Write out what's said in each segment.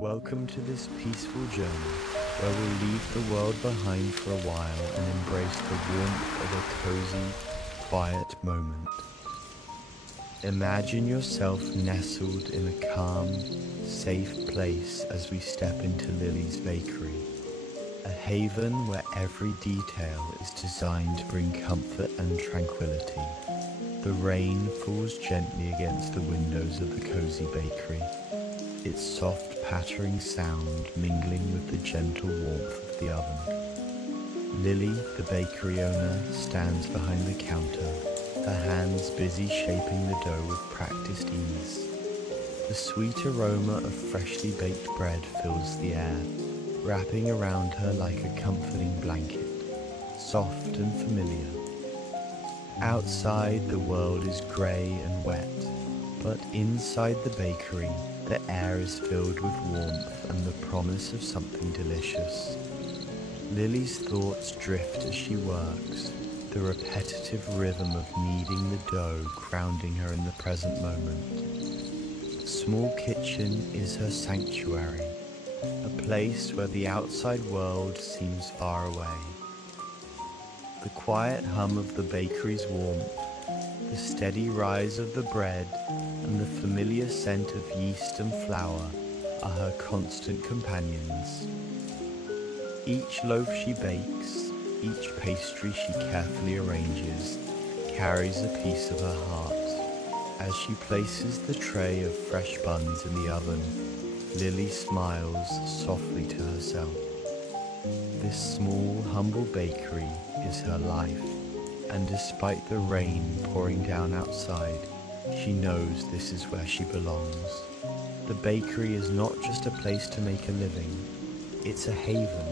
Welcome to this peaceful journey where we'll leave the world behind for a while and embrace the warmth of a cozy, quiet moment. Imagine yourself nestled in a calm, safe place as we step into Lily's bakery, a haven where every detail is designed to bring comfort and tranquility. The rain falls gently against the windows of the cozy bakery, its soft pattering sound mingling with the gentle warmth of the oven. Lily, the bakery owner, stands behind the counter, her hands busy shaping the dough with practiced ease. The sweet aroma of freshly baked bread fills the air, wrapping around her like a comforting blanket, soft and familiar. Outside, the world is grey and wet, but inside the bakery, the air is filled with warmth and the promise of something delicious. Lily's thoughts drift as she works, the repetitive rhythm of kneading the dough grounding her in the present moment. The small kitchen is her sanctuary, a place where the outside world seems far away. The quiet hum of the bakery's warmth, the steady rise of the bread, and the familiar scent of yeast and flour are her constant companions. Each loaf she bakes, each pastry she carefully arranges, carries a piece of her heart. As she places the tray of fresh buns in the oven, Lily smiles softly to herself. This small, humble bakery is her life, and despite the rain pouring down outside, she knows this is where she belongs. The bakery is not just a place to make a living, it's a haven,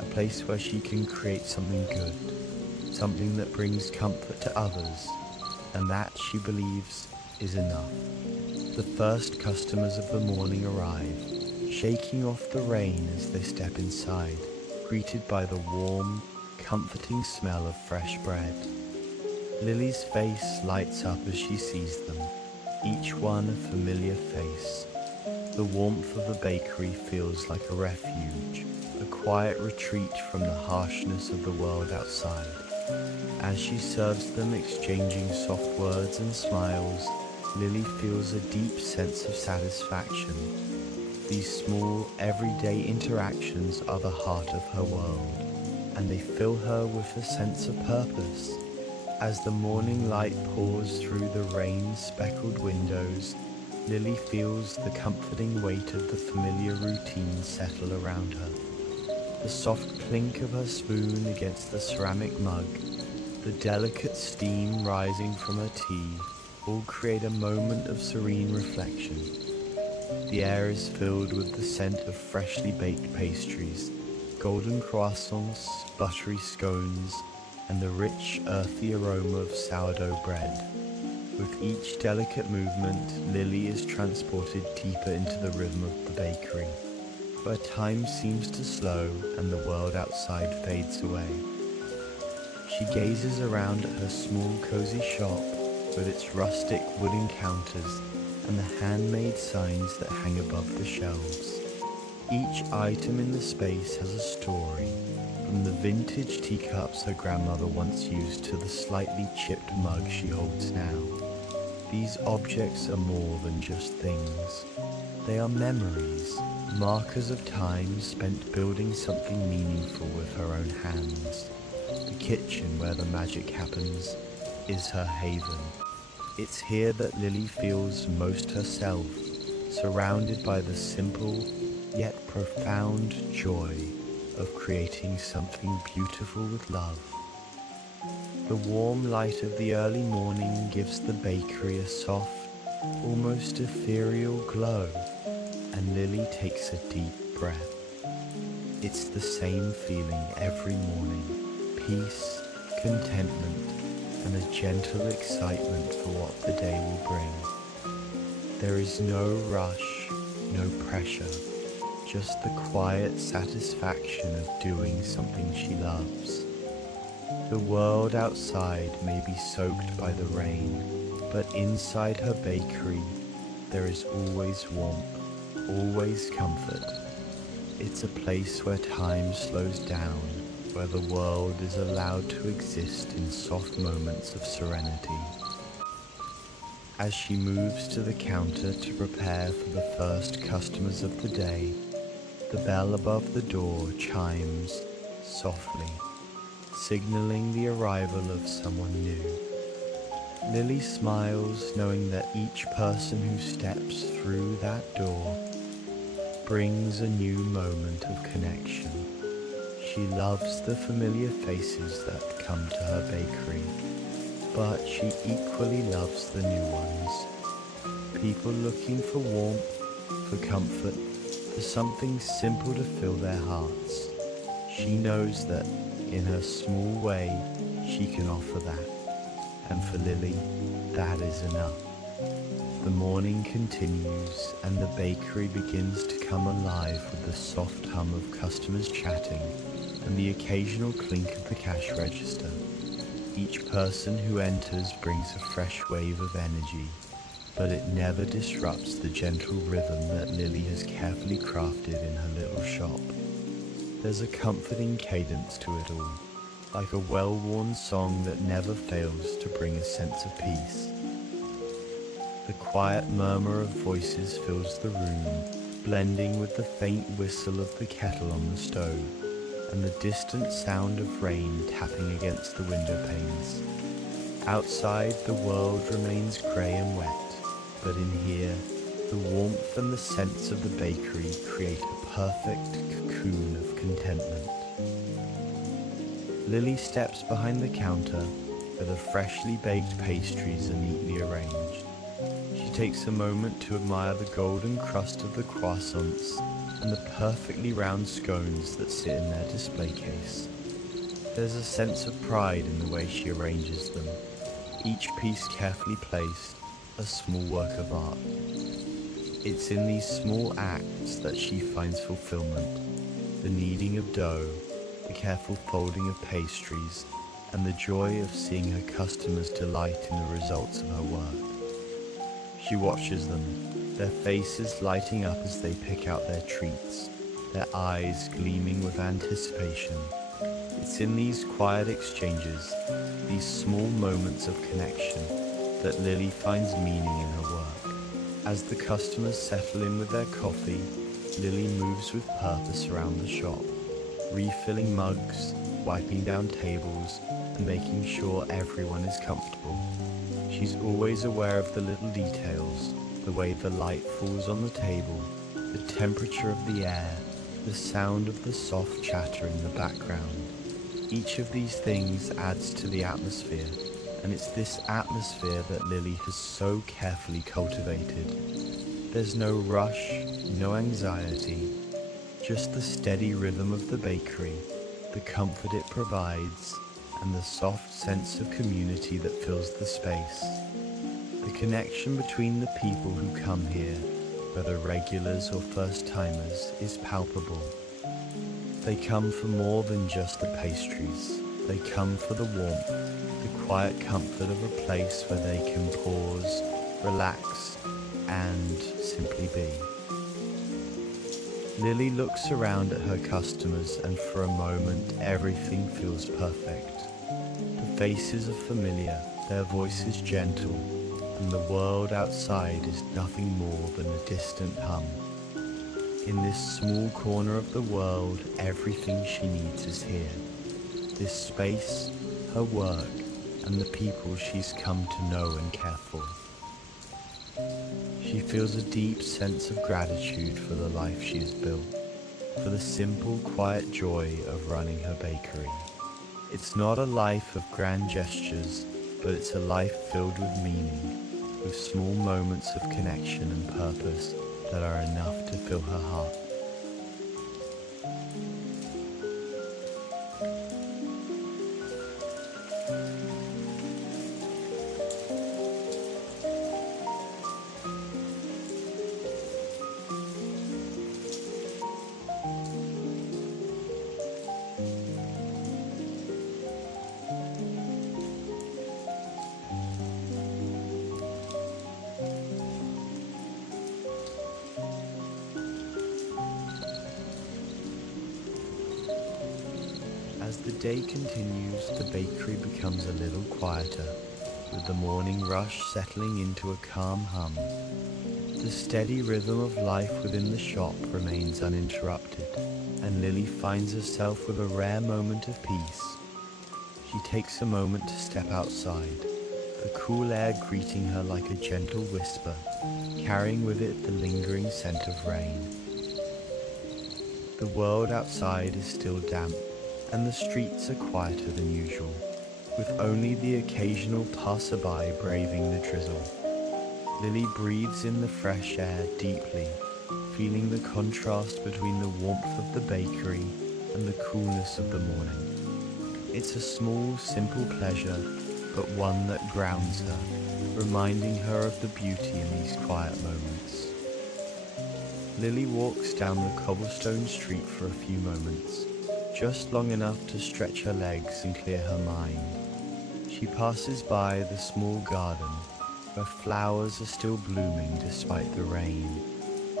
a place where she can create something good, something that brings comfort to others, and that, she believes, is enough. The first customers of the morning arrive, shaking off the rain as they step inside, greeted by the warm, comforting smell of fresh bread. Lily's face lights up as she sees them, each one a familiar face. The warmth of the bakery feels like a refuge, a quiet retreat from the harshness of the world outside. As she serves them, exchanging soft words and smiles, Lily feels a deep sense of satisfaction. These small, everyday interactions are the heart of her world, and they fill her with a sense of purpose. As the morning light pours through the rain-speckled windows, Lily feels the comforting weight of the familiar routine settle around her. The soft clink of her spoon against the ceramic mug, the delicate steam rising from her tea, all create a moment of serene reflection. The air is filled with the scent of freshly baked pastries, golden croissants, buttery scones, and the rich, earthy aroma of sourdough bread. With each delicate movement, Lily is transported deeper into the rhythm of the bakery, where time seems to slow and the world outside fades away. She gazes around at her small, cozy shop with its rustic wooden counters and the handmade signs that hang above the shelves. Each item in the space has a story, from the vintage teacups her grandmother once used to the slightly chipped mug she holds now. These objects are more than just things. They are memories, markers of time spent building something meaningful with her own hands. The kitchen where the magic happens is her haven. It's here that Lily feels most herself, surrounded by the simple yet profound joy of creating something beautiful with love. The warm light of the early morning gives the bakery a soft, almost ethereal glow, and Lily takes a deep breath. It's the same feeling every morning, peace, contentment, and a gentle excitement for what the day will bring. There is no rush, no pressure, just the quiet satisfaction of doing something she loves. The world outside may be soaked by the rain, but inside her bakery there is always warmth, always comfort. It's a place where time slows down, where the world is allowed to exist in soft moments of serenity. As she moves to the counter to prepare for the first customers of the day, the bell above the door chimes softly, signaling the arrival of someone new. Lily smiles, knowing that each person who steps through that door brings a new moment of connection. She loves the familiar faces that come to her bakery, but she equally loves the new ones. People looking for warmth, for comfort, for something simple to fill their hearts. She knows that, in her small way, she can offer that. And for Lily, that is enough. The morning continues, and the bakery begins to come alive with the soft hum of customers chatting and the occasional clink of the cash register. Each person who enters brings a fresh wave of energy, but it never disrupts the gentle rhythm that Lily has carefully crafted in her little shop. There's a comforting cadence to it all, like a well-worn song that never fails to bring a sense of peace. The quiet murmur of voices fills the room, blending with the faint whistle of the kettle on the stove and the distant sound of rain tapping against the window panes. Outside, the world remains grey and wet, but in here, the warmth and the scents of the bakery create a perfect cocoon of contentment. Lily steps behind the counter, where the freshly baked pastries are neatly arranged. She takes a moment to admire the golden crust of the croissants and the perfectly round scones that sit in their display case. There's a sense of pride in the way she arranges them, each piece carefully placed, a small work of art. It's in these small acts that she finds fulfillment, the kneading of dough, the careful folding of pastries, and the joy of seeing her customers delight in the results of her work. She watches them, their faces lighting up as they pick out their treats, their eyes gleaming with anticipation. It's in these quiet exchanges, these small moments of connection, that Lily finds meaning in her work. As the customers settle in with their coffee, Lily moves with purpose around the shop, refilling mugs, wiping down tables, and making sure everyone is comfortable. She's always aware of the little details, the way the light falls on the table, the temperature of the air, the sound of the soft chatter in the background. Each of these things adds to the atmosphere, and it's this atmosphere that Lily has so carefully cultivated. There's no rush, no anxiety, just the steady rhythm of the bakery, the comfort it provides, and the soft sense of community that fills the space. The connection between the people who come here, whether regulars or first-timers, is palpable. They come for more than just the pastries. They come for the warmth, the quiet comfort of a place where they can pause, relax, and simply be. Lily looks around at her customers, and for a moment everything feels perfect. The faces are familiar, their voices gentle, and the world outside is nothing more than a distant hum. In this small corner of the world, everything she needs is here. This space, her work, and the people she's come to know and care for. She feels a deep sense of gratitude for the life she has built, for the simple, quiet joy of running her bakery. It's not a life of grand gestures, but it's a life filled with meaning, with small moments of connection and purpose that are enough to fill her heart. As the day continues, the bakery becomes a little quieter, with the morning rush settling into a calm hum. The steady rhythm of life within the shop remains uninterrupted, and Lily finds herself with a rare moment of peace. She takes a moment to step outside, the cool air greeting her like a gentle whisper, carrying with it the lingering scent of rain. The world outside is still damp, and the streets are quieter than usual, with only the occasional passerby braving the drizzle. Lily breathes in the fresh air deeply, feeling the contrast between the warmth of the bakery and the coolness of the morning. It's a small, simple pleasure, but one that grounds her, reminding her of the beauty in these quiet moments. Lily walks down the cobblestone street for a few moments, just long enough to stretch her legs and clear her mind. She passes by the small garden, where flowers are still blooming despite the rain,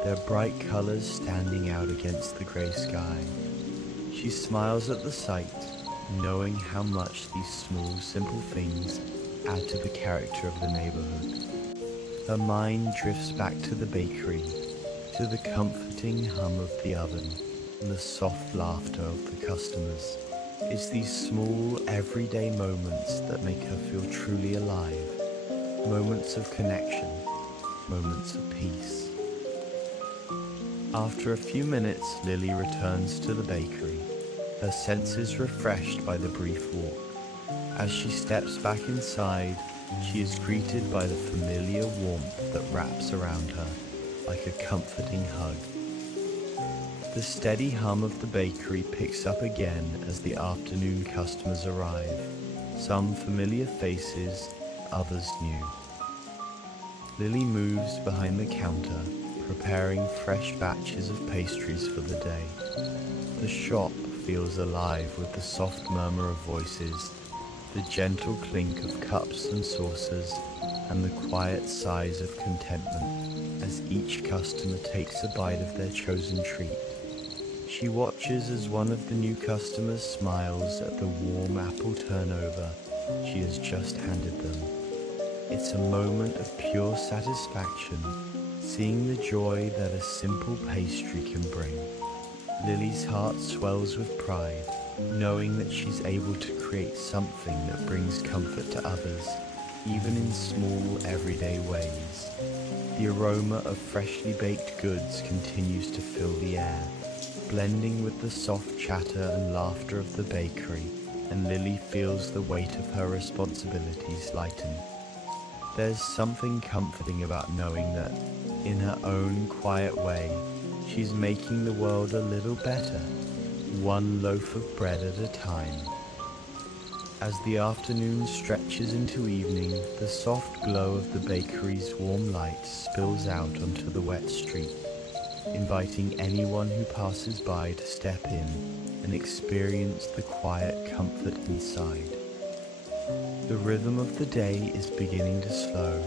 their bright colors standing out against the gray sky. She smiles at the sight, knowing how much these small, simple things add to the character of the neighborhood. Her mind drifts back to the bakery, to the comforting hum of the oven and the soft laughter of the customers. It's these small, everyday moments that make her feel truly alive, moments of connection, moments of peace. After a few minutes, Lily returns to the bakery, her senses refreshed by the brief walk. As she steps back inside, she is greeted by the familiar warmth that wraps around her like a comforting hug. The steady hum of the bakery picks up again as the afternoon customers arrive, some familiar faces, others new. Lily moves behind the counter, preparing fresh batches of pastries for the day. The shop feels alive with the soft murmur of voices, the gentle clink of cups and saucers, and the quiet sighs of contentment as each customer takes a bite of their chosen treat. She watches as one of the new customers smiles at the warm apple turnover she has just handed them. It's a moment of pure satisfaction, seeing the joy that a simple pastry can bring. Lily's heart swells with pride, knowing that she's able to create something that brings comfort to others, even in small, everyday ways. The aroma of freshly baked goods continues to fill the air, blending with the soft chatter and laughter of the bakery, and Lily feels the weight of her responsibilities lighten. There's something comforting about knowing that, in her own quiet way, she's making the world a little better, one loaf of bread at a time. As the afternoon stretches into evening, the soft glow of the bakery's warm light spills out onto the wet street, inviting anyone who passes by to step in and experience the quiet comfort inside. The rhythm of the day is beginning to slow,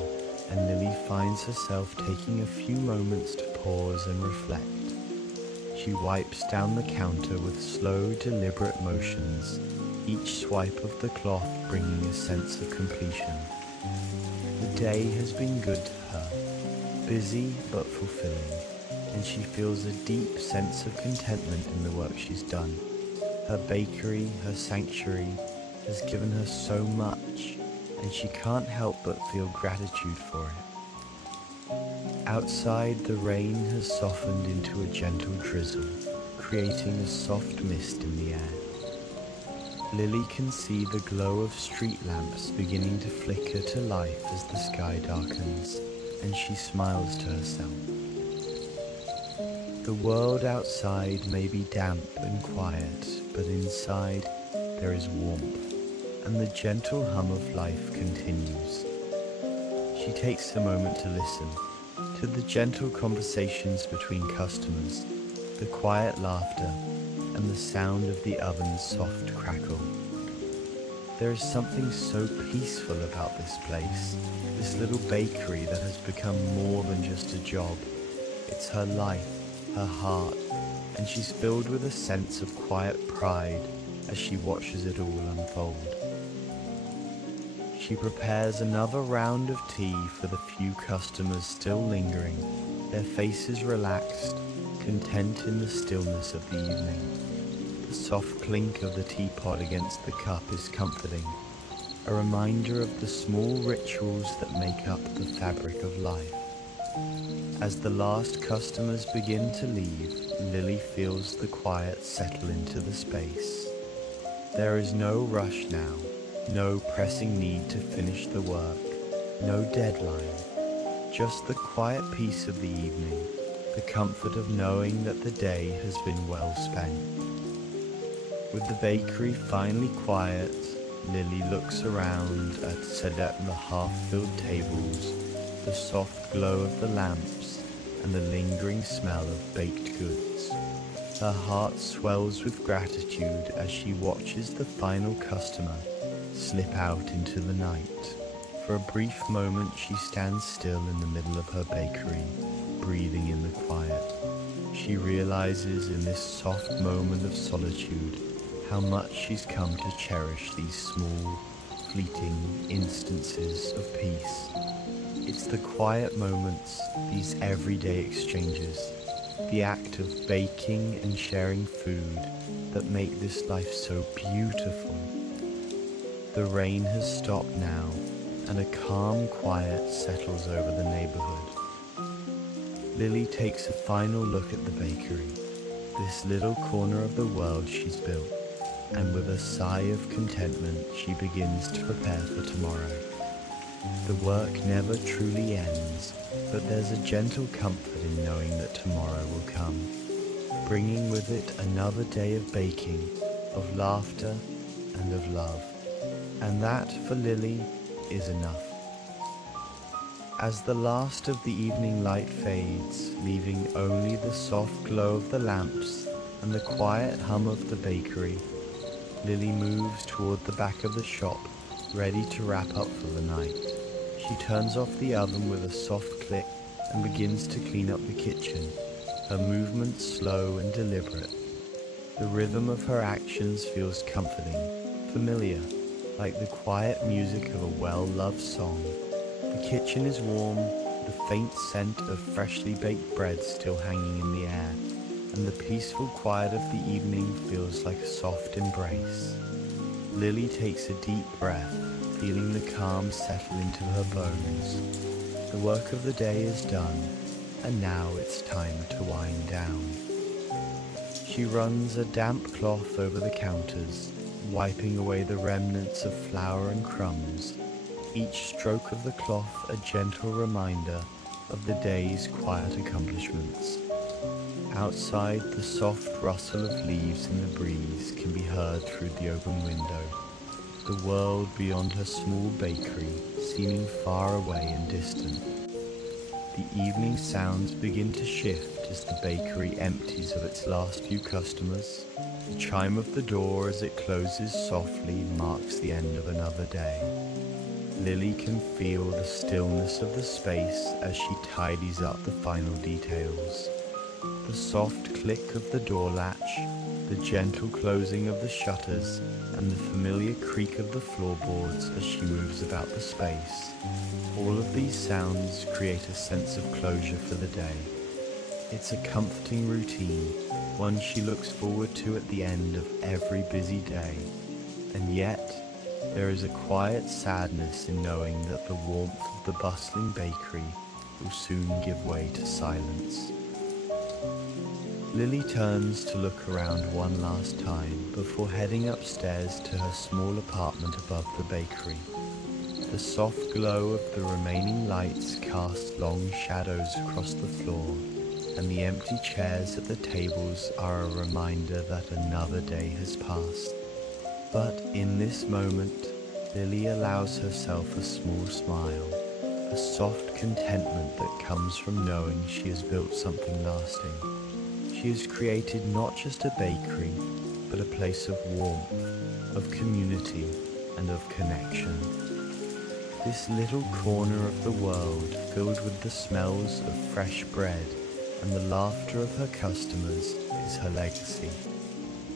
and Lily finds herself taking a few moments to pause and reflect. She wipes down the counter with slow, deliberate motions, each swipe of the cloth bringing a sense of completion. The day has been good to her, busy but fulfilling, and she feels a deep sense of contentment in the work she's done. Her bakery, her sanctuary, has given her so much, and she can't help but feel gratitude for it. Outside, the rain has softened into a gentle drizzle, creating a soft mist in the air. Lily can see the glow of street lamps beginning to flicker to life as the sky darkens, and she smiles to herself. The world outside may be damp and quiet, but inside there is warmth, and the gentle hum of life continues. She takes a moment to listen to the gentle conversations between customers, the quiet laughter, and the sound of the oven's soft crackle. There is something so peaceful about this place, this little bakery that has become more than just a job. It's her life, her heart, and she's filled with a sense of quiet pride as she watches it all unfold. She prepares another round of tea for the few customers still lingering, their faces relaxed, content in the stillness of the evening. The soft clink of the teapot against the cup is comforting, a reminder of the small rituals that make up the fabric of life. As the last customers begin to leave, Lily feels the quiet settle into the space. There is no rush now, no pressing need to finish the work, no deadline, just the quiet peace of the evening, the comfort of knowing that the day has been well spent. With the bakery finally quiet, Lily looks around at the half-filled tables, the soft glow of the lamps, and the lingering smell of baked goods. Her heart swells with gratitude as she watches the final customer slip out into the night. For a brief moment she stands still in the middle of her bakery, breathing in the quiet. She realizes in this soft moment of solitude how much she's come to cherish these small, fleeting instances of peace. It's the quiet moments, these everyday exchanges, the act of baking and sharing food that make this life so beautiful. The rain has stopped now, and a calm quiet settles over the neighborhood. Lily takes a final look at the bakery, this little corner of the world she's built, and with a sigh of contentment she begins to prepare for tomorrow. The work never truly ends, but there's a gentle comfort in knowing that tomorrow will come, bringing with it another day of baking, of laughter, and of love. And that, for Lily, is enough. As the last of the evening light fades, leaving only the soft glow of the lamps and the quiet hum of the bakery, Lily moves toward the back of the shop, ready to wrap up for the night. She turns off the oven with a soft click and begins to clean up the kitchen, her movements slow and deliberate. The rhythm of her actions feels comforting, familiar, like the quiet music of a well-loved song. The kitchen is warm, the faint scent of freshly baked bread still hanging in the air, and the peaceful quiet of the evening feels like a soft embrace. Lily takes a deep breath, feeling the calm settle into her bones. The work of the day is done, and now it's time to wind down. She runs a damp cloth over the counters, wiping away the remnants of flour and crumbs, each stroke of the cloth a gentle reminder of the day's quiet accomplishments. Outside, the soft rustle of leaves in the breeze can be heard through the open window, the world beyond her small bakery seeming far away and distant. The evening sounds begin to shift as the bakery empties of its last few customers. The chime of the door as it closes softly marks the end of another day. Lily can feel the stillness of the space as she tidies up the final details. The soft click of the door latch, the gentle closing of the shutters, and the familiar creak of the floorboards as she moves about the space. All of these sounds create a sense of closure for the day. It's a comforting routine, one she looks forward to at the end of every busy day. And yet, there is a quiet sadness in knowing that the warmth of the bustling bakery will soon give way to silence. Lily turns to look around one last time before heading upstairs to her small apartment above the bakery. The soft glow of the remaining lights casts long shadows across the floor, and the empty chairs at the tables are a reminder that another day has passed. But in this moment, Lily allows herself a small smile, a soft contentment that comes from knowing she has built something lasting. She has created not just a bakery, but a place of warmth, of community, and of connection. This little corner of the world, filled with the smells of fresh bread and the laughter of her customers, is her legacy.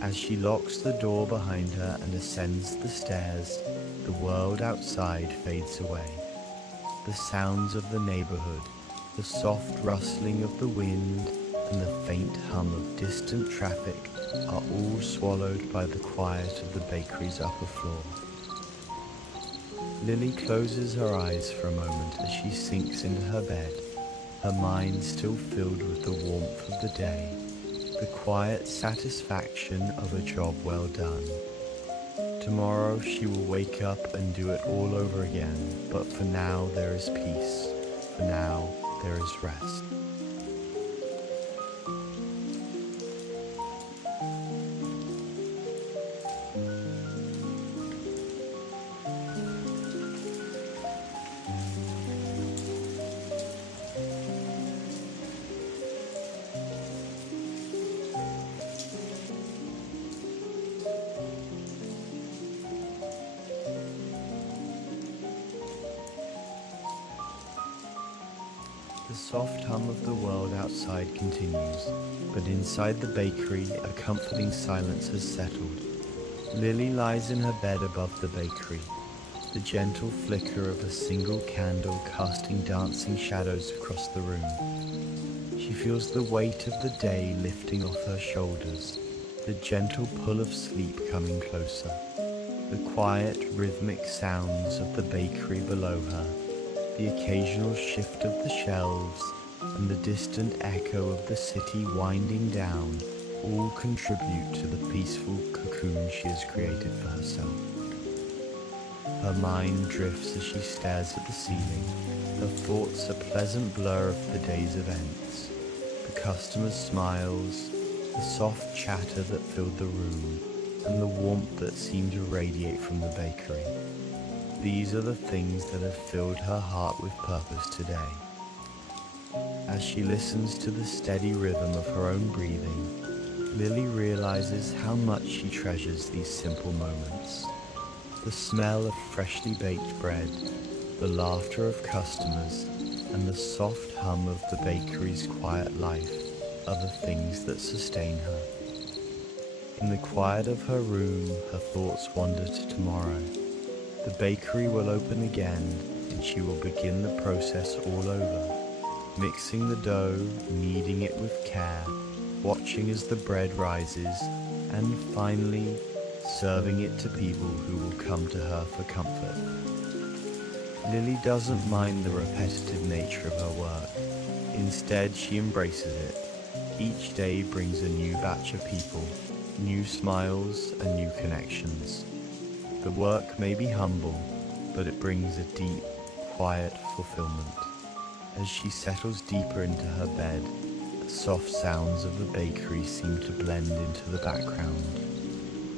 As she locks the door behind her and ascends the stairs, the world outside fades away. The sounds of the neighborhood, the soft rustling of the wind, and the faint hum of distant traffic are all swallowed by the quiet of the bakery's upper floor. Lily closes her eyes for a moment as she sinks into her bed, her mind still filled with the warmth of the day, the quiet satisfaction of a job well done. Tomorrow she will wake up and do it all over again, but for now there is peace, for now there is rest. The soft hum of the world outside continues, but inside the bakery a comforting silence has settled. Lily lies in her bed above the bakery, the gentle flicker of a single candle casting dancing shadows across the room. She feels the weight of the day lifting off her shoulders, the gentle pull of sleep coming closer, the quiet rhythmic sounds of the bakery below her, the occasional shift of the shelves, and the distant echo of the city winding down all contribute to the peaceful cocoon she has created for herself. Her mind drifts as she stares at the ceiling, her thoughts a pleasant blur of the day's events, the customers' smiles, the soft chatter that filled the room, and the warmth that seemed to radiate from the bakery. These are the things that have filled her heart with purpose today. As she listens to the steady rhythm of her own breathing, Lily realizes how much she treasures these simple moments. The smell of freshly baked bread, the laughter of customers, and the soft hum of the bakery's quiet life are the things that sustain her. In the quiet of her room, her thoughts wander to tomorrow. The bakery will open again, and she will begin the process all over, mixing the dough, kneading it with care, watching as the bread rises, and finally serving it to people who will come to her for comfort. Lily doesn't mind the repetitive nature of her work. Instead, she embraces it. Each day brings a new batch of people, new smiles and new connections. The work may be humble, but it brings a deep, quiet fulfillment. As she settles deeper into her bed, the soft sounds of the bakery seem to blend into the background.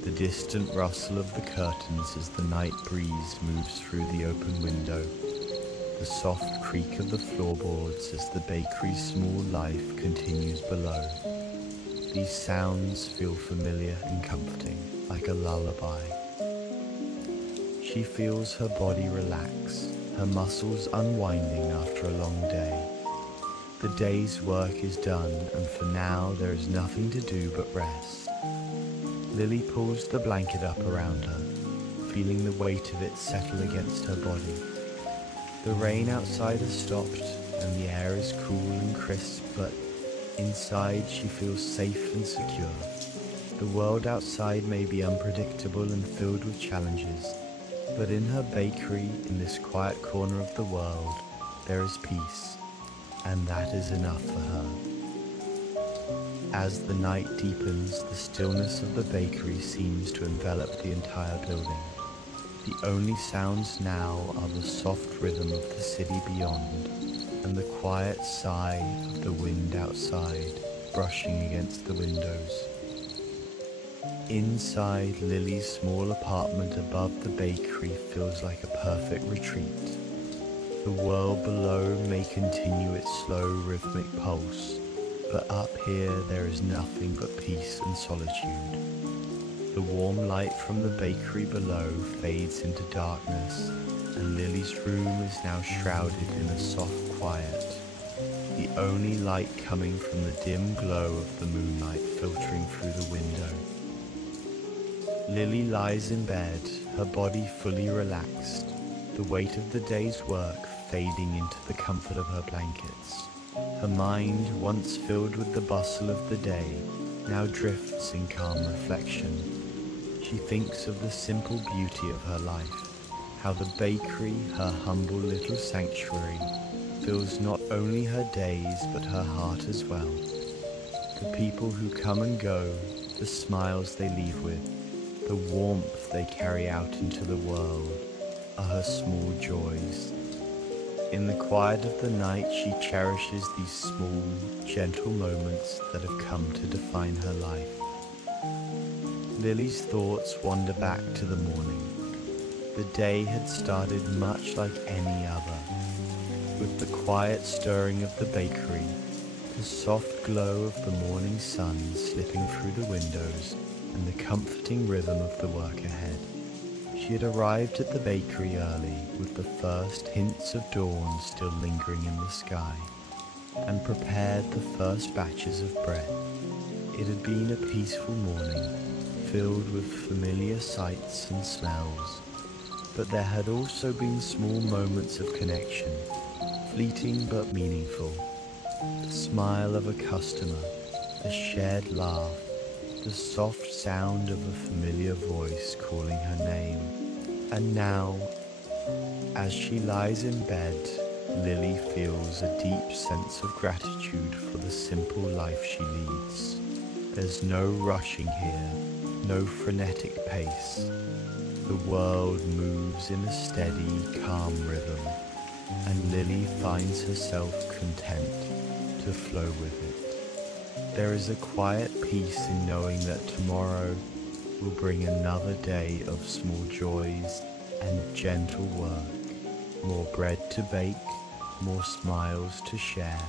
The distant rustle of the curtains as the night breeze moves through the open window. The soft creak of the floorboards as the bakery's small life continues below. These sounds feel familiar and comforting, like a lullaby. She feels her body relax, her muscles unwinding after a long day. The day's work is done, and for now there is nothing to do but rest. Lily pulls the blanket up around her, feeling the weight of it settle against her body. The rain outside has stopped, and the air is cool and crisp, but inside she feels safe and secure. The world outside may be unpredictable and filled with challenges, but in her bakery, in this quiet corner of the world, there is peace, and that is enough for her. As the night deepens, the stillness of the bakery seems to envelop the entire building. The only sounds now are the soft rhythm of the city beyond, and the quiet sigh of the wind outside, brushing against the windows. Inside Lily's small apartment above the bakery feels like a perfect retreat. The world below may continue its slow rhythmic pulse, but up here there is nothing but peace and solitude. The warm light from the bakery below fades into darkness, and Lily's room is now shrouded in a soft quiet, the only light coming from the dim glow of the moonlight filtering through the window. Lily lies in bed, her body fully relaxed, the weight of the day's work fading into the comfort of her blankets. Her mind, once filled with the bustle of the day, now drifts in calm reflection. She thinks of the simple beauty of her life, how the bakery, her humble little sanctuary, fills not only her days but her heart as well. The people who come and go, the smiles they leave with, the warmth they carry out into the world, are her small joys. In the quiet of the night, she cherishes these small, gentle moments that have come to define her life. Lily's thoughts wander back to the morning. The day had started much like any other, with the quiet stirring of the bakery, the soft glow of the morning sun slipping through the windows, and the comforting rhythm of the work ahead. She had arrived at the bakery early, with the first hints of dawn still lingering in the sky, and prepared the first batches of bread. It had been a peaceful morning, filled with familiar sights and smells, but there had also been small moments of connection, fleeting but meaningful. The smile of a customer, the shared laugh, the soft sound of a familiar voice calling her name. And now, as she lies in bed, Lily feels a deep sense of gratitude for the simple life she leads. There's no rushing here, no frenetic pace. The world moves in a steady, calm rhythm, and Lily finds herself content to flow with it. There is a quiet peace in knowing that tomorrow will bring another day of small joys and gentle work, more bread to bake, more smiles to share,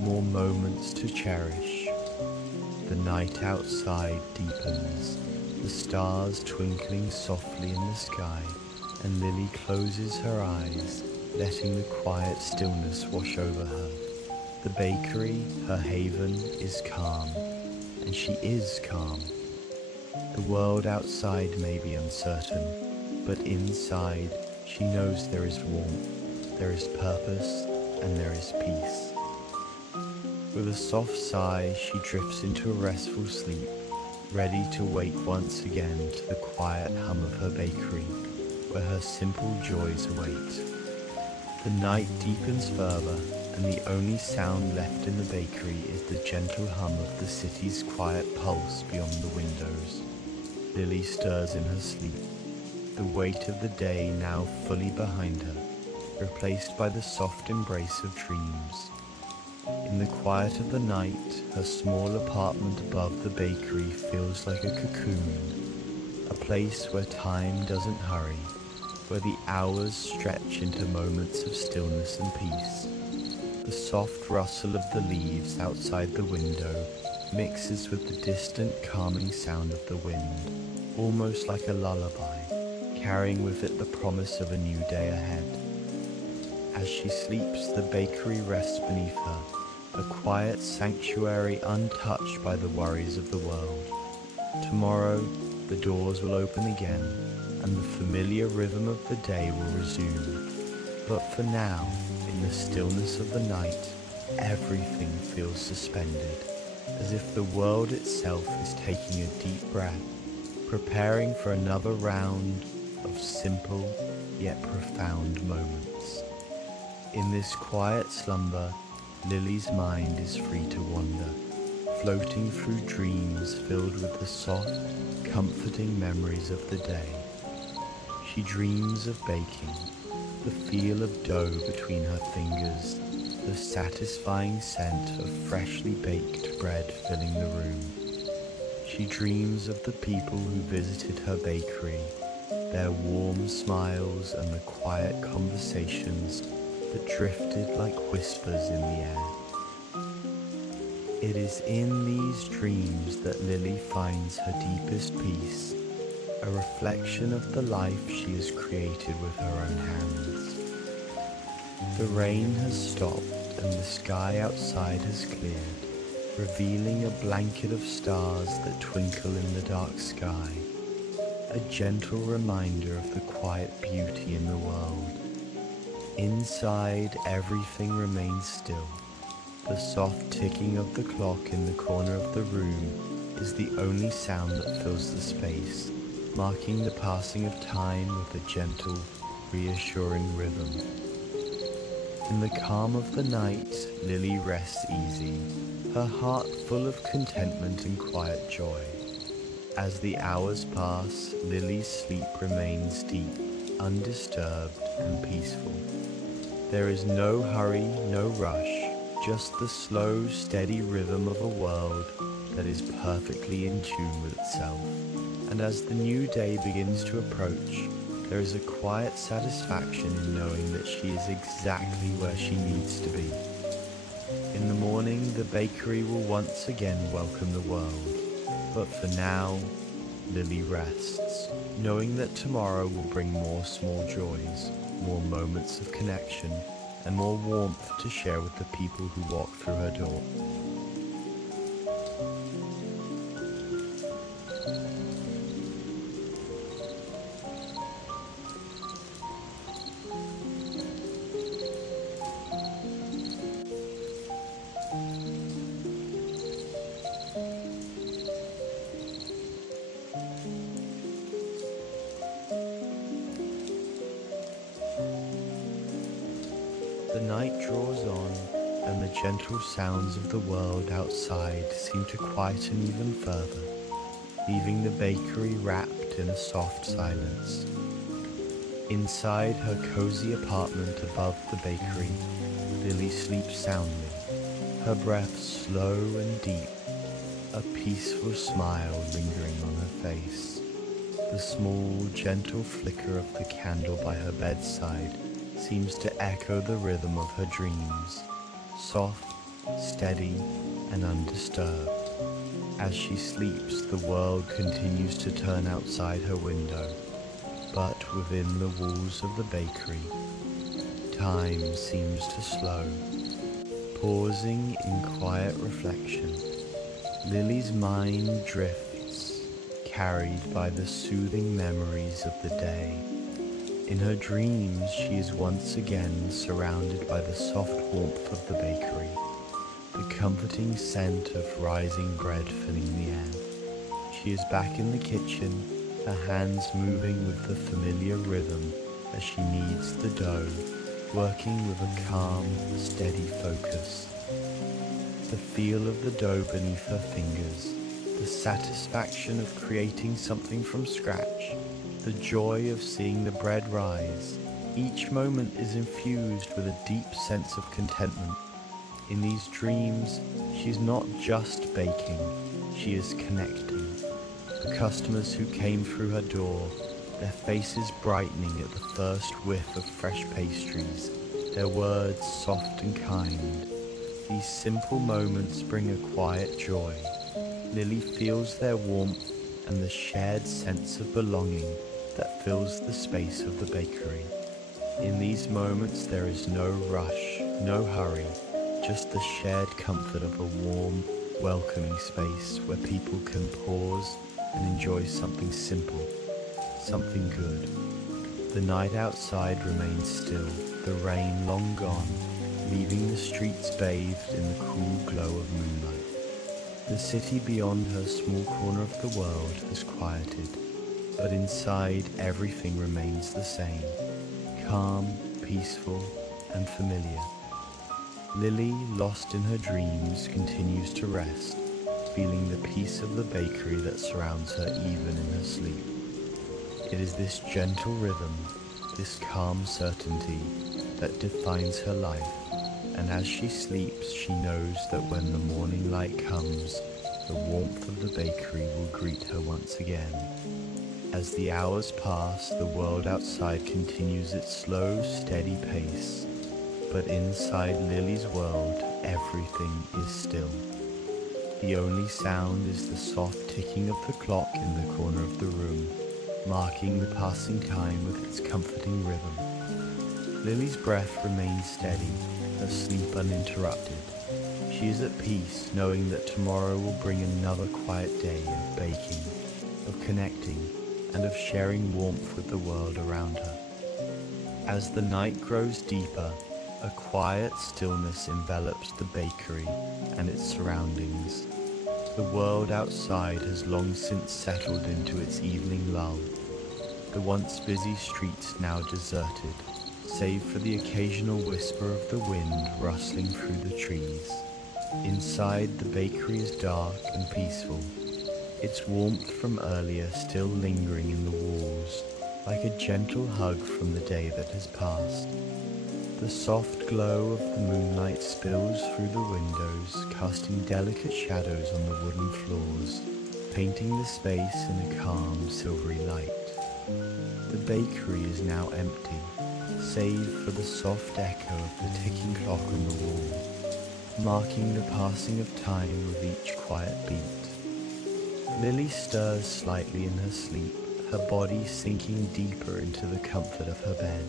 more moments to cherish. The night outside deepens, the stars twinkling softly in the sky, and Lily closes her eyes, letting the quiet stillness wash over her. The bakery, her haven, is calm, and she is calm. The world outside may be uncertain, but inside she knows there is warmth, there is purpose, and there is peace. With a soft sigh, she drifts into a restful sleep, ready to wake once again to the quiet hum of her bakery, where her simple joys await. The night deepens further, and the only sound left in the bakery is the gentle hum of the city's quiet pulse beyond the windows. Lily stirs in her sleep, the weight of the day now fully behind her, replaced by the soft embrace of dreams. In the quiet of the night, her small apartment above the bakery feels like a cocoon, a place where time doesn't hurry, where the hours stretch into moments of stillness and peace. The soft rustle of the leaves outside the window mixes with the distant calming sound of the wind, almost like a lullaby, carrying with it the promise of a new day ahead. As she sleeps, the bakery rests beneath her, a quiet sanctuary untouched by the worries of the world. Tomorrow, the doors will open again, and the familiar rhythm of the day will resume. But for now, in the stillness of the night, everything feels suspended, as if the world itself is taking a deep breath, preparing for another round of simple yet profound moments. In this quiet slumber, Lily's mind is free to wander, floating through dreams filled with the soft, comforting memories of the day. She dreams of baking, the feel of dough between her fingers, the satisfying scent of freshly baked bread filling the room. She dreams of the people who visited her bakery, their warm smiles and the quiet conversations that drifted like whispers in the air. It is in these dreams that Lily finds her deepest peace, a reflection of the life she has created with her own hands. The rain has stopped and the sky outside has cleared, revealing a blanket of stars that twinkle in the dark sky. a gentle reminder of the quiet beauty in the world. Inside, everything remains still. The soft ticking of the clock in the corner of the room is the only sound that fills the space, marking the passing of time with a gentle, reassuring rhythm. In the calm of the night, Lily rests easy, her heart full of contentment and quiet joy. As the hours pass, Lily's sleep remains deep, undisturbed and peaceful. There is no hurry, no rush, just the slow, steady rhythm of a world that is perfectly in tune with itself. And as the new day begins to approach, there is a quiet satisfaction in knowing that she is exactly where she needs to be. In the morning, the bakery will once again welcome the world, but for now, Lily rests, knowing that tomorrow will bring more small joys, more moments of connection, and more warmth to share with the people who walk through her door. The night draws on, and the gentle sounds of the world outside seem to quieten even further, leaving the bakery wrapped in a soft silence. Inside her cozy apartment above the bakery, Lily sleeps soundly, her breath slow and deep, a peaceful smile lingering on her face. The small, gentle flicker of the candle by her bedside seems to echo the rhythm of her dreams, soft, steady, and undisturbed. As she sleeps, the world continues to turn outside her window, but within the walls of the bakery, time seems to slow. Pausing in quiet reflection, Lily's mind drifts, carried by the soothing memories of the day. In her dreams, she is once again surrounded by the soft warmth of the bakery, the comforting scent of rising bread filling the air. She is back in the kitchen, her hands moving with the familiar rhythm as she kneads the dough, working with a calm, steady focus. The feel of the dough beneath her fingers, the satisfaction of creating something from scratch, the joy of seeing the bread rise. Each moment is infused with a deep sense of contentment. In these dreams, she is not just baking, she is connecting. The customers who came through her door, their faces brightening at the first whiff of fresh pastries, their words soft and kind. These simple moments bring a quiet joy. Lily feels their warmth and the shared sense of belonging that fills the space of the bakery. In these moments there is no rush, no hurry, just the shared comfort of a warm, welcoming space where people can pause and enjoy something simple, something good. The night outside remains still, the rain long gone, leaving the streets bathed in the cool glow of moonlight. The city beyond her small corner of the world has quieted, but inside everything remains the same, calm, peaceful, and familiar. Lily, lost in her dreams, continues to rest, feeling the peace of the bakery that surrounds her even in her sleep. It is this gentle rhythm, this calm certainty, that defines her life, and as she sleeps, she knows that when the morning light comes, the warmth of the bakery will greet her once again. As the hours pass, the world outside continues its slow, steady pace, but inside Lily's world, everything is still. The only sound is the soft ticking of the clock in the corner of the room, marking the passing time with its comforting rhythm. Lily's breath remains steady, her sleep uninterrupted. She is at peace, knowing that tomorrow will bring another quiet day of baking, of connecting, and of sharing warmth with the world around her. As the night grows deeper, a quiet stillness envelops the bakery and its surroundings. The world outside has long since settled into its evening lull, the once busy streets now deserted, save for the occasional whisper of the wind rustling through the trees. Inside, the bakery is dark and peaceful, its warmth from earlier still lingering in the walls, like a gentle hug from the day that has passed. The soft glow of the moonlight spills through the windows, casting delicate shadows on the wooden floors, painting the space in a calm, silvery light. The bakery is now empty, save for the soft echo of the ticking clock on the wall, marking the passing of time with each quiet beat. Lily stirs slightly in her sleep, her body sinking deeper into the comfort of her bed.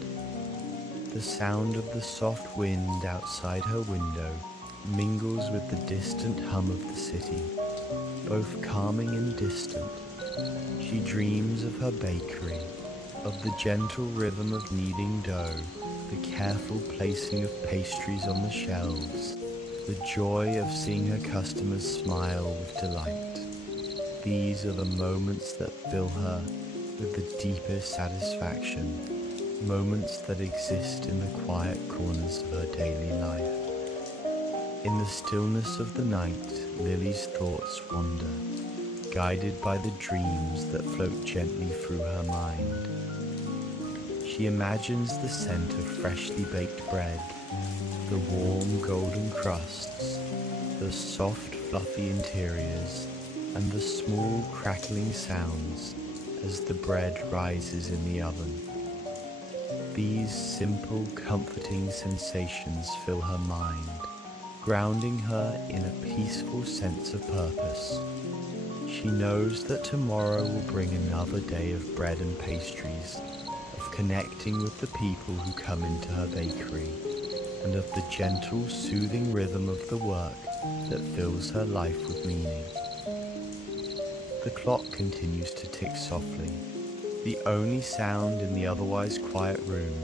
The sound of the soft wind outside her window mingles with the distant hum of the city, both calming and distant. She dreams of her bakery, of the gentle rhythm of kneading dough, the careful placing of pastries on the shelves, the joy of seeing her customers smile with delight. These are the moments that fill her with the deepest satisfaction, moments that exist in the quiet corners of her daily life. In the stillness of the night, Lily's thoughts wander, guided by the dreams that float gently through her mind. She imagines the scent of freshly baked bread, the warm golden crusts, the soft fluffy interiors, and the small crackling sounds as the bread rises in the oven. These simple, comforting sensations fill her mind, grounding her in a peaceful sense of purpose. She knows that tomorrow will bring another day of bread and pastries, of connecting with the people who come into her bakery, and of the gentle, soothing rhythm of the work that fills her life with meaning. The clock continues to tick softly, the only sound in the otherwise quiet room,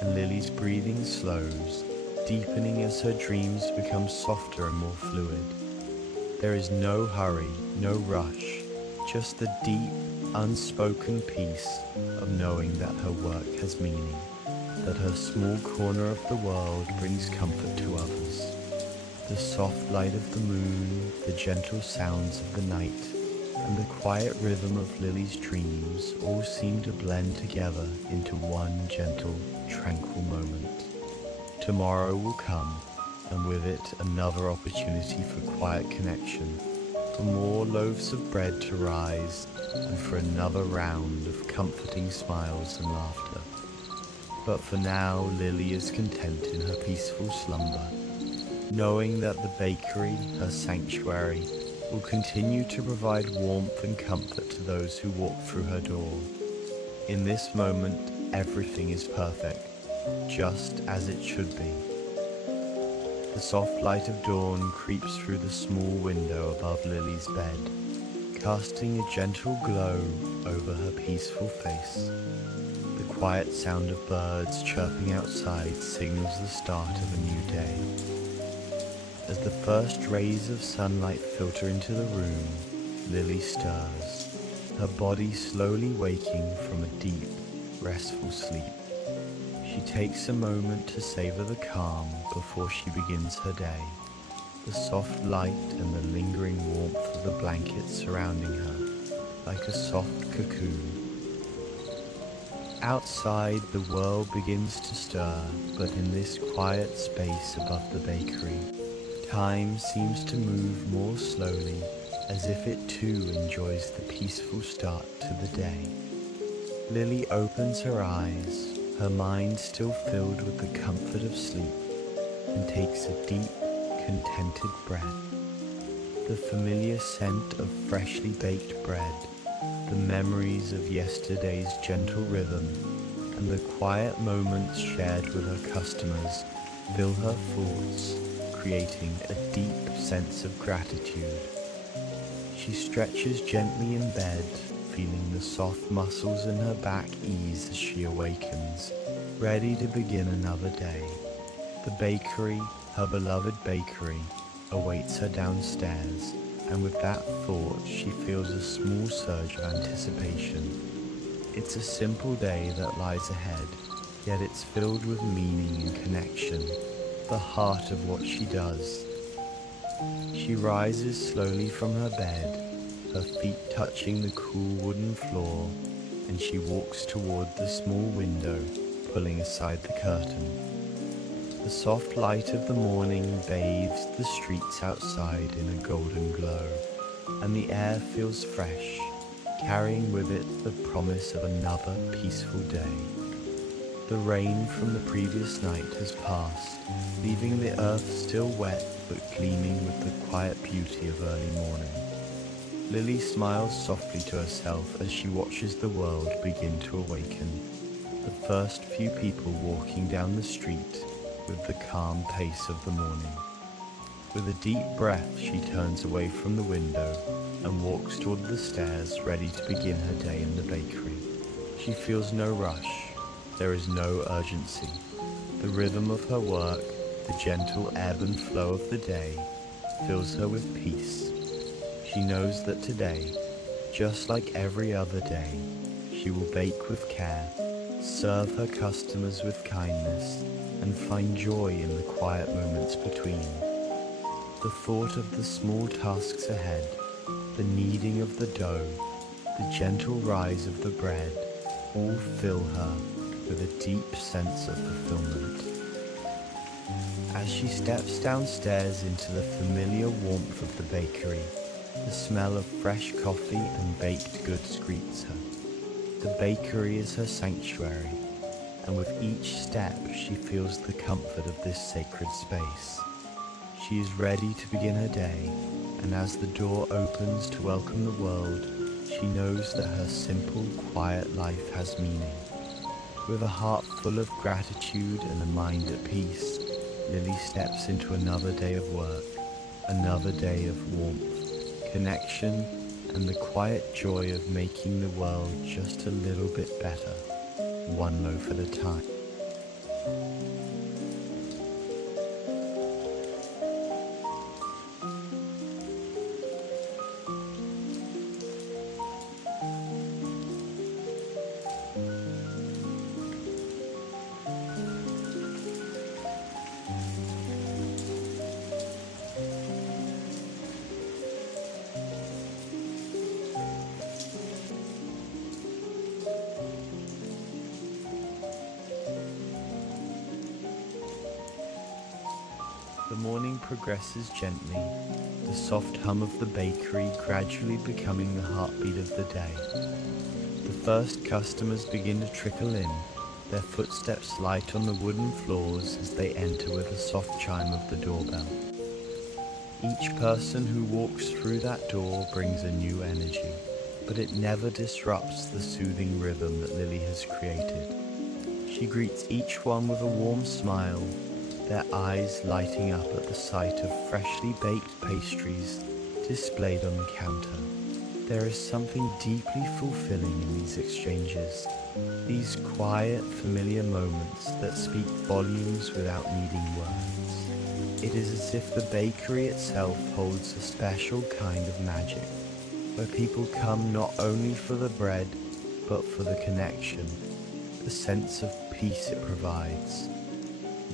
and Lily's breathing slows, deepening as her dreams become softer and more fluid. There is no hurry, no rush, just the deep, unspoken peace of knowing that her work has meaning, that her small corner of the world brings comfort to others. The soft light of the moon, the gentle sounds of the night, and the quiet rhythm of Lily's dreams all seem to blend together into one gentle, tranquil moment. Tomorrow will come, and with it another opportunity for quiet connection, for more loaves of bread to rise, and for another round of comforting smiles and laughter. But for now, Lily is content in her peaceful slumber, knowing that the bakery, her sanctuary, will continue to provide warmth and comfort to those who walk through her door. In this moment, everything is perfect, just as it should be. The soft light of dawn creeps through the small window above Lily's bed, casting a gentle glow over her peaceful face. The quiet sound of birds chirping outside signals the start of a new day. As the first rays of sunlight filter into the room, Lily stirs, her body slowly waking from a deep, restful sleep. She takes a moment to savor the calm before she begins her day, the soft light and the lingering warmth of the blankets surrounding her, like a soft cocoon. Outside, the world begins to stir, but in this quiet space above the bakery, time seems to move more slowly, as if it too enjoys the peaceful start to the day. Lily opens her eyes, her mind still filled with the comfort of sleep, and takes a deep, contented breath. The familiar scent of freshly baked bread, the memories of yesterday's gentle rhythm, and the quiet moments shared with her customers fill her thoughts, creating a deep sense of gratitude. She stretches gently in bed, feeling the soft muscles in her back ease as she awakens, ready to begin another day. The bakery, her beloved bakery, awaits her downstairs, and with that thought she feels a small surge of anticipation. It's a simple day that lies ahead, yet it's filled with meaning and connection, the heart of what she does. She rises slowly from her bed, her feet touching the cool wooden floor, and she walks toward the small window, pulling aside the curtain. The soft light of the morning bathes the streets outside in a golden glow, and the air feels fresh, carrying with it the promise of another peaceful day. The rain from the previous night has passed, leaving the earth still wet but gleaming with the quiet beauty of early morning. Lily smiles softly to herself as she watches the world begin to awaken, the first few people walking down the street with the calm pace of the morning. With a deep breath, she turns away from the window and walks toward the stairs, ready to begin her day in the bakery. She feels no rush. There is no urgency. The rhythm of her work, the gentle ebb and flow of the day, fills her with peace. She knows that today, just like every other day, she will bake with care, serve her customers with kindness, and find joy in the quiet moments between. The thought of the small tasks ahead, the kneading of the dough, the gentle rise of the bread, all fill her with a deep sense of fulfillment. As she steps downstairs into the familiar warmth of the bakery, the smell of fresh coffee and baked goods greets her. The bakery is her sanctuary, and with each step she feels the comfort of this sacred space. She is ready to begin her day, and as the door opens to welcome the world, she knows that her simple, quiet life has meaning. With a heart full of gratitude and a mind at peace, Lily steps into another day of work, another day of warmth, connection, and the quiet joy of making the world just a little bit better, one loaf at a time. The morning progresses gently, the soft hum of the bakery gradually becoming the heartbeat of the day. The first customers begin to trickle in, their footsteps light on the wooden floors as they enter with a soft chime of the doorbell. Each person who walks through that door brings a new energy, but it never disrupts the soothing rhythm that Lily has created. She greets each one with a warm smile, their eyes lighting up at the sight of freshly baked pastries displayed on the counter. There is something deeply fulfilling in these exchanges, these quiet, familiar moments that speak volumes without needing words. It is as if the bakery itself holds a special kind of magic, where people come not only for the bread, but for the connection, the sense of peace it provides.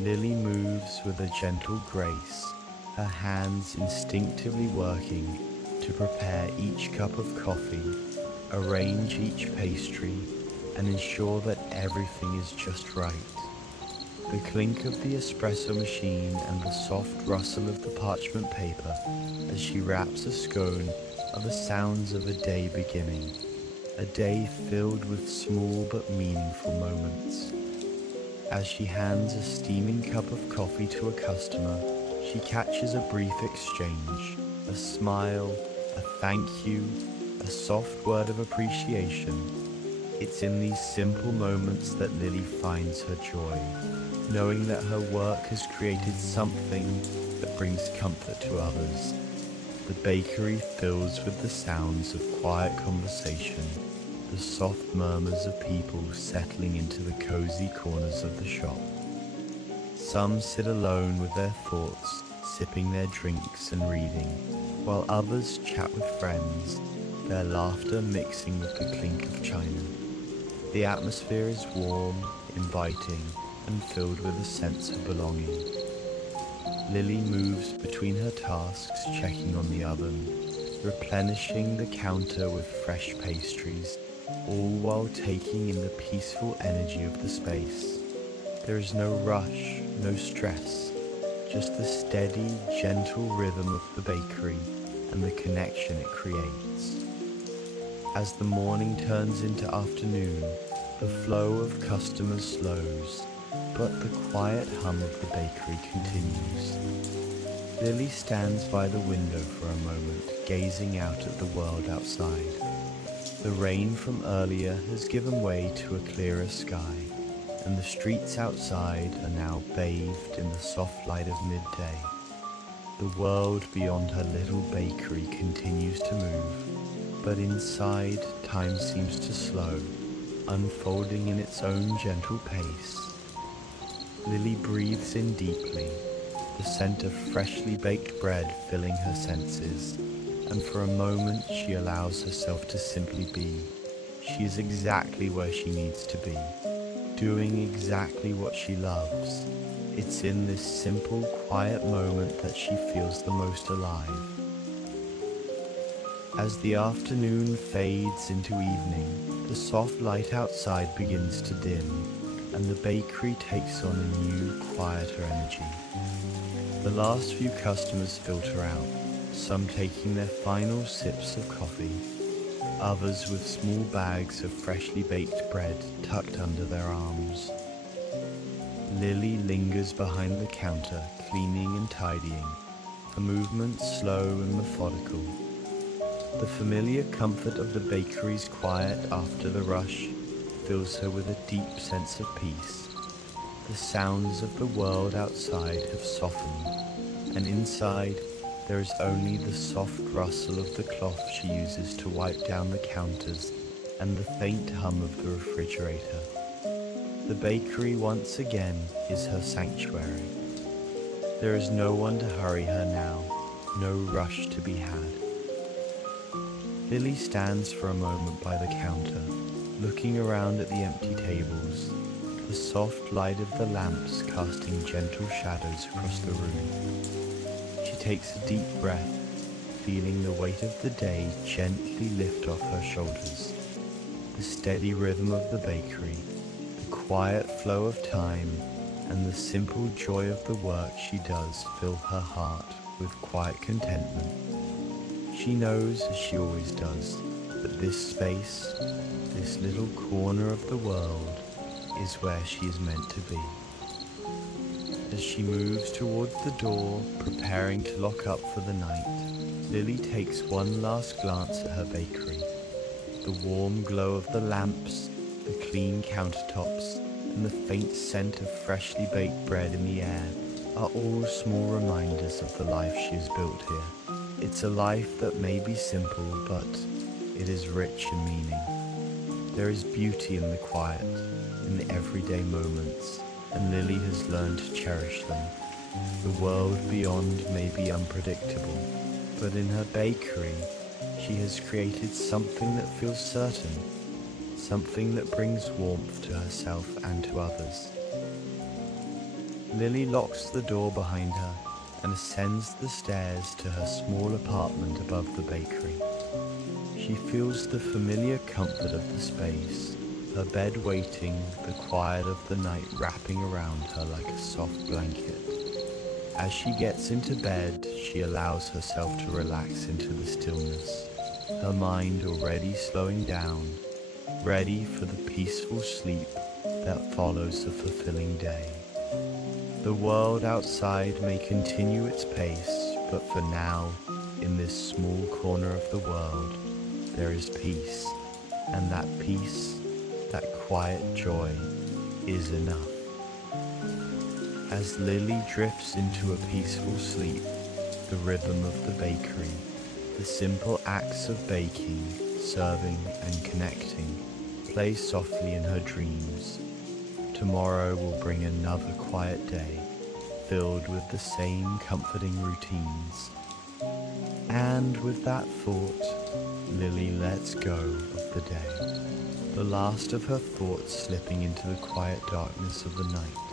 Lily moves with a gentle grace, her hands instinctively working to prepare each cup of coffee, arrange each pastry, and ensure that everything is just right. The clink of the espresso machine and the soft rustle of the parchment paper as she wraps a scone are the sounds of a day beginning, a day filled with small but meaningful moments. As she hands a steaming cup of coffee to a customer, she catches a brief exchange, a smile, a thank you, a soft word of appreciation. It's in these simple moments that Lily finds her joy, knowing that her work has created something that brings comfort to others. The bakery fills with the sounds of quiet conversation, the soft murmurs of people settling into the cozy corners of the shop. Some sit alone with their thoughts, sipping their drinks and reading, while others chat with friends, their laughter mixing with the clink of china. The atmosphere is warm, inviting, and filled with a sense of belonging. Lily moves between her tasks, checking on the oven, replenishing the counter with fresh pastries, all while taking in the peaceful energy of the space. There is no rush, no stress, just the steady, gentle rhythm of the bakery and the connection it creates. As the morning turns into afternoon, the flow of customers slows, but the quiet hum of the bakery continues. Lily stands by the window for a moment, gazing out at the world outside. The rain from earlier has given way to a clearer sky, and the streets outside are now bathed in the soft light of midday. The world beyond her little bakery continues to move, but inside time seems to slow, unfolding in its own gentle pace. Lily breathes in deeply, the scent of freshly baked bread filling her senses, and for a moment she allows herself to simply be. She is exactly where she needs to be, doing exactly what she loves. It's in this simple, quiet moment that she feels the most alive. As the afternoon fades into evening, the soft light outside begins to dim, and the bakery takes on a new, quieter energy. The last few customers filter out, some taking their final sips of coffee, others with small bags of freshly baked bread tucked under their arms. Lily lingers behind the counter, cleaning and tidying, her movements slow and methodical. The familiar comfort of the bakery's quiet after the rush fills her with a deep sense of peace. The sounds of the world outside have softened, and inside there is only the soft rustle of the cloth she uses to wipe down the counters and the faint hum of the refrigerator. The bakery once again is her sanctuary. There is no one to hurry her now, no rush to be had. Lily stands for a moment by the counter, looking around at the empty tables, the soft light of the lamps casting gentle shadows across the room. She takes a deep breath, feeling the weight of the day gently lift off her shoulders. The steady rhythm of the bakery, the quiet flow of time, and the simple joy of the work she does fill her heart with quiet contentment. She knows, as she always does, that this space, this little corner of the world, is where she is meant to be. As she moves towards the door, preparing to lock up for the night, Lily takes one last glance at her bakery. The warm glow of the lamps, the clean countertops, and the faint scent of freshly baked bread in the air are all small reminders of the life she has built here. It's a life that may be simple, but it is rich in meaning. There is beauty in the quiet, in the everyday moments, and Lily has learned to cherish them. The world beyond may be unpredictable, but in her bakery, she has created something that feels certain, something that brings warmth to herself and to others. Lily locks the door behind her and ascends the stairs to her small apartment above the bakery. She feels the familiar comfort of the space, her bed waiting, the quiet of the night wrapping around her like a soft blanket. As she gets into bed, she allows herself to relax into the stillness, her mind already slowing down, ready for the peaceful sleep that follows a fulfilling day. The world outside may continue its pace, but for now, in this small corner of the world, there is peace, and that peace, that quiet joy, is enough. As Lily drifts into a peaceful sleep, the rhythm of the bakery, The simple acts of baking, serving, and connecting play softly in her dreams. Tomorrow will bring another quiet day, filled with the same comforting routines. And with that thought, Lily lets go of the day, the last of her thoughts slipping into the quiet darkness of the night.